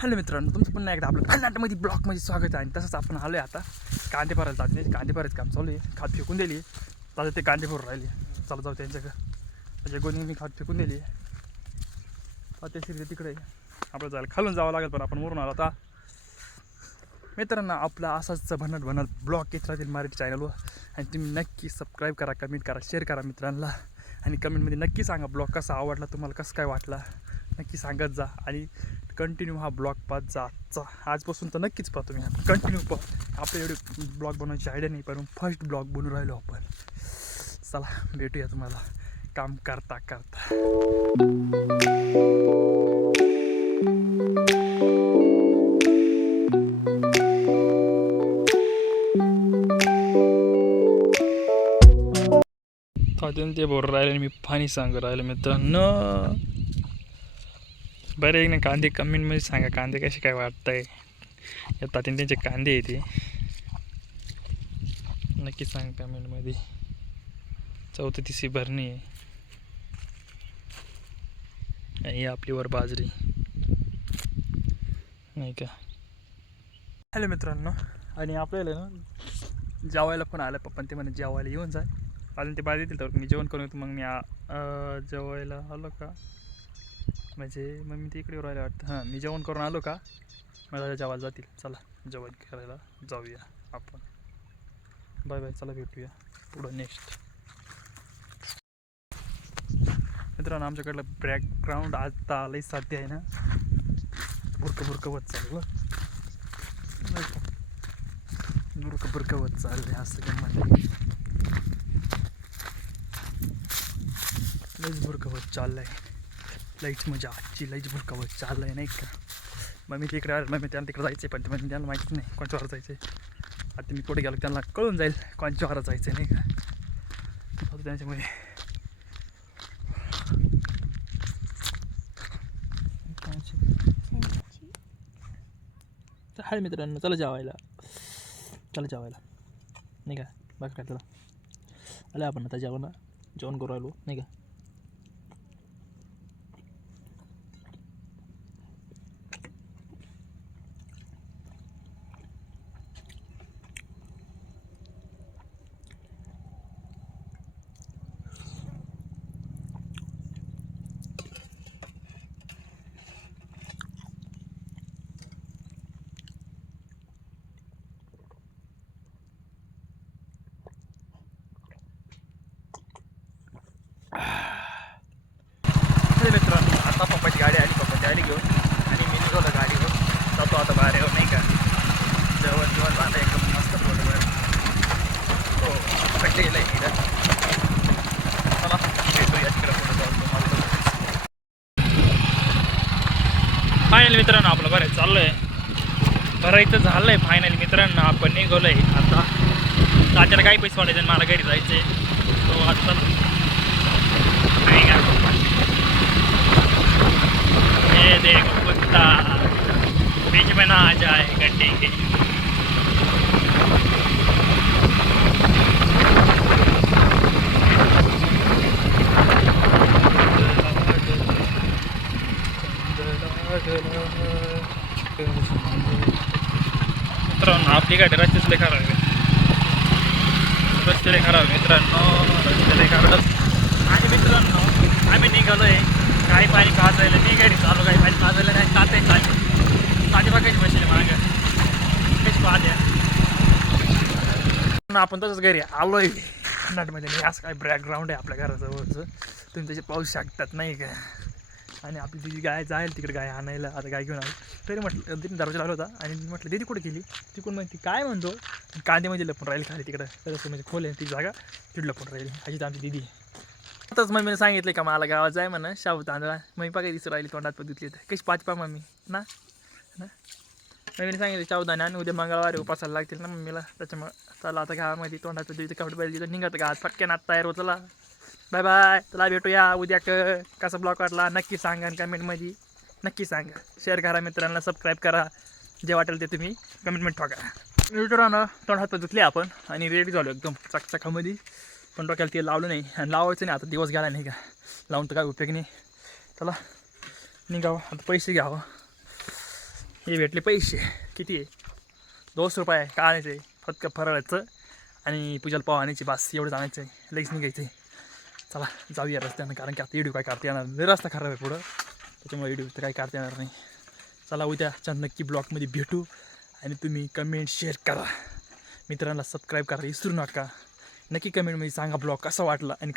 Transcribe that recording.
Hello मित्रांनो, तुमचं पुन्हा एकदा आपलं कर्नाटकमध्ये ब्लॉकमध्ये स्वागत आहे. आणि तसंच आपण आलो आहे आता कांदे भरायला जाते. कांदे भरायचं काम चालू आहे. खात फेकून दिली आता ते कांदे भरून राहिले. चला जाऊ त्यांच्याकडे. म्हणजे गोणी मी खात फेकून दिली आता ते शिरते तिकडे आपलं जायला खालून जावं लागेल, पण आपण वरून आलो आता. मित्रांनो, आपला असाच भन्नाट ब्लॉग येत राहतील मराठी चॅनलवर. आणि तुम्ही नक्की सबस्क्राईब करा, कमेंट करा, शेअर करा मित्रांना. आणि कमेंटमध्ये नक्की सांगा ब्लॉग कसा आवडला तुम्हाला, कसं काय वाटला नक्की सांगत जा. आणि कंटिन्यू हा ब्लॉग पाहत जा. आजपासून तर नक्कीच पाहतो मी, कंटिन्यू पाहतो. आपल्या एवढे ब्लॉग बनवायची आयडिया नाही, पण फर्स्ट ब्लॉग बनवून राहिलो आपण. चला भेटूया तुम्हाला काम करता करता. ते बोलून राहिले, मी पाणी सांगू राहिलो मित्रांनो. बरं एक ना, कांदे कमेंटमध्ये सांगा कांदे कसे काय वाटतंय. येतात त्यांचे कांदे येते नक्की सांग कमेंटमध्ये. 34 भरणी आहे आपली वर बाजरी नाही का. हॅलो मित्रांनो, आणि आपल्याला ना जेवायला पण आलं. पप्पा ते म्हणे जेवायला येऊन जाय. अजून ते बाहेर येतील तर मी जेवण करून येतो. मग मी जेवायला आलो का, म्हणजे मग मी ते इकडे राहायला वाटतं. हां, मी जेवण करून आलो का मला जेवायला जातील. चला जेवण करायला जाऊया आपण. बाय बाय, चला भेटूया पुढं नेक्स्ट. मित्रांनो, आमच्याकडलं बॅकग्राऊंड आता लई साध्य आहे ना, बुरकं होत चालू. बुरकं होत चालले असं गंमत. लईच बुरकं होत चाललं आहे. लईच म्हणजे आजची लईच बुरकं होत चाललं आहे नाही का. मग मी तिकडे आलं, मग मी त्यांना तिकडे जायचं आहे, पण ते म्हणजे त्यांना माहितीच नाही कोणच्या वारा जायचं आहे. आता मी पुढे गेलो त्यांना कळून जाईल कोणच्या वारा जायचं आहे नाही का. त्यांच्यामुळे हाय मित्रांनो, चला जेवायला नाही का. बाकी काय चला आलं आपण आता जेवण करू राहिलो नाही का. मित्रांनो, आता पप्पाची गाडी आली घेऊन, आणि मी निघालो गाडीवर. जातो आता बाहेर नाही का. जेवण झालं एकदम मस्त पोटभर. हो कट्टे गेलं इकडं. चला भेटूया तिकडं पुढं जाऊन तुम्हाला. फायनली मित्रांनो आपलं बरं चाललं आहे. भरायचं झालं आहे फायनली मित्रांनो. आपण निघालो आहे आता. तात्याला काही पैसे वाटायचे मला घरी जायचं आहे. तो आता नाही का. ये देखो कुत्ता बीच में ना आ जाए गड्ढे के. मित्रांनो, आपली गाडी रस्त्याच लय खराब आहे. मित्रांनो, रस्ते लय खराब. आणि मित्रांनो, आम्ही निघालो आहे काही पाणी पाजायला. ती गाडी चालू काही पाणी पाजायला काही ताते चालू ताते बघायची बसले मागं कशी पाहते. आपण तसंच घरी आलो आहे कर्नाटकमध्ये. असं काय बॅकग्राऊंड आहे आपल्या घराजवळचं, तुम्ही त्याचे पाहू शकतात नाही का. आणि आपली दिदी गाय जाईल तिकडे गाय आणायला. आता गाय घेऊन आलो तरी म्हटलं तिने दरवाजा लावला होता. आणि म्हटलं दिदी कुठे गेली, तिकडून मग ती काय म्हणतो कांदेमध्ये लपून राहील खाली तिकडं. तसं म्हणजे खोल आहे ती जागा, तिकडं लपून राहील अशी तर आमची दिदी. आताच मम्मीने सांगितलं का मला गावात जाय म्हणा शाहू तांदळा. मम्मी पाका दिसू राहिली तोंडात पद्धतली तर कशी पाच मम्मी ना. मम्मीने सांगितलं शाहूदाने आणि उद्या मंगळवारी उपासाला लागतील ना मम्मीला. त्याच्यामुळे चला आता गावामध्ये तोंडात पद्धती कपडे पाहिजे निघत का आज फटक्यान आता तयार होत. चला बाय बाय, चला भेटूया उद्या. कसा ब्लॉग वाटला नक्की सांगा कमेंटमध्ये. नक्की सांगा, शेअर करा मित्रांना, सबस्क्राईब करा. जे वाटेल ते तुम्ही कमेंटमध्ये ठोका. मित्रांनो, तोंड हात धुतले आपण आणि रेडी झालो एकदम चकचकामध्ये. पण डोक्याला तेल लावलं नाही आणि लावायचं नाही. आता दिवस गेला नाही का, लावून तर काय उपयोग नाही. चला निघावं आता, पैसे घ्यावं. हे भेटले पैसे किती आहे 200 रुपये का आणायचं आहे फक्त फराळाचं आणि पूजाला पाव आणायची बस एवढंच आणायचं आहे लगेच निघायचं आहे. चला जाऊया रस्त्यानं कारण की आता व्हिडिओ काय काढता येणार नाही रस्ता खराब आहे पुढं त्याच्यामुळे व्हिडिओ तर काही काढता येणार नाही. चला उद्याच्या नक्की ब्लॉगमध्ये भेटू आणि तुम्ही कमेंट शेअर करा मित्रांना सबस्क्राईब करा विसरू नका. नक्की कमेंटमध्ये सांगा ब्लॉग कसा वाटला आणि कसा